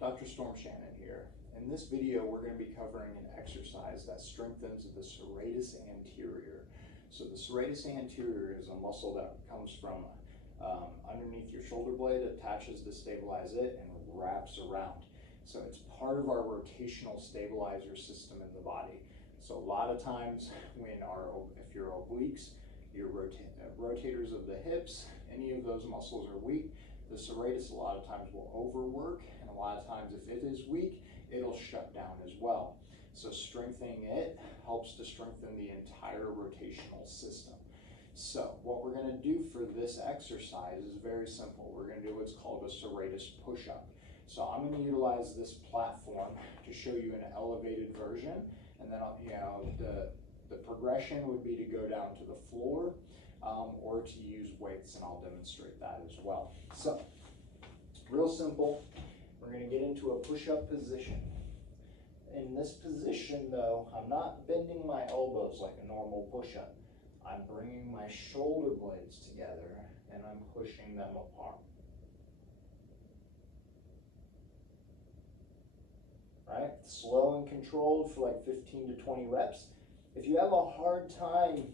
Dr. Storm Shannon here. In this video, we're going to be covering an exercise that strengthens the serratus anterior. So the serratus anterior is a muscle that comes from underneath your shoulder blade, attaches to stabilize it, and wraps around. So it's part of our rotational stabilizer system in the body. So a lot of times if your obliques, your rotators of the hips, any of those muscles are weak, the serratus a lot of times will overwork, and a lot of times if it is weak, it'll shut down as well. So strengthening it helps to strengthen the entire rotational system. So what we're going to do for this exercise is very simple. We're going to do what's called a serratus push-up. So I'm going to utilize this platform to show you an elevated version, and then the progression would be to go down to the floor or to use weights, and I'll demonstrate that as well. So, real simple, we're going to get into a push-up position. In this position though, I'm not bending my elbows like a normal push-up. I'm bringing my shoulder blades together and I'm pushing them apart. Right? Slow and controlled for like 15 to 20 reps. If you have a hard time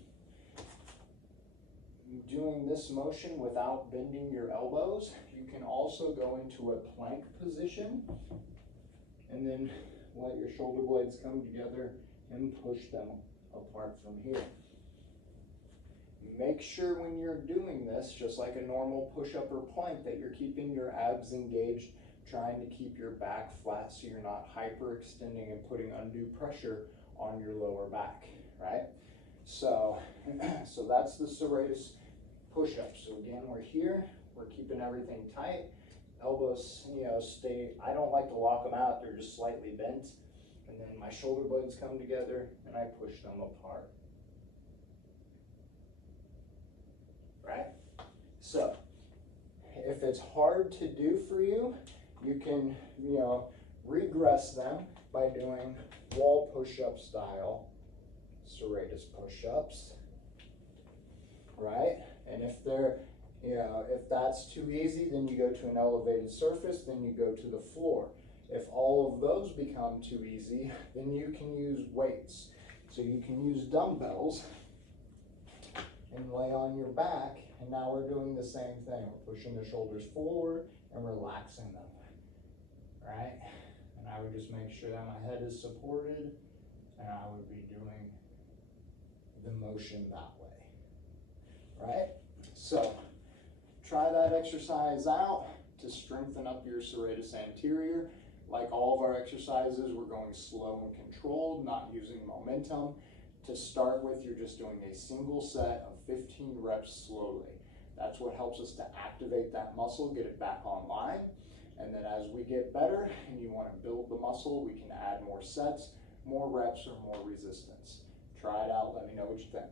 doing this motion without bending your elbows, you can also go into a plank position and then let your shoulder blades come together and push them apart from here. Make sure when you're doing this, just like a normal push-up or plank, that you're keeping your abs engaged, trying to keep your back flat so you're not hyperextending and putting undue pressure on your lower back, right? So that's the serratus push-up. So again, we're here, we're keeping everything tight. Elbows, stay, I don't like to lock them out, they're just slightly bent. And then my shoulder blades come together and I push them apart. Right? So, if it's hard to do for you, you can, regress them by doing wall push-up style serratus push-ups, right? And if they're, if that's too easy, then you go to an elevated surface, then you go to the floor. If all of those become too easy, then you can use weights. So you can use dumbbells and lay on your back, and now we're doing the same thing. We're pushing the shoulders forward and relaxing them, right? And I would just make sure that my head is supported, and I would be doing the motion that way, right? So try that exercise out to strengthen up your serratus anterior. Like all of our exercises, we're going slow and controlled, not using momentum. To start with, you're just doing a single set of 15 reps slowly. That's what helps us to activate that muscle, get it back online. And then as we get better and you want to build the muscle, we can add more sets, more reps, or more resistance. Try it out, let me know what you think.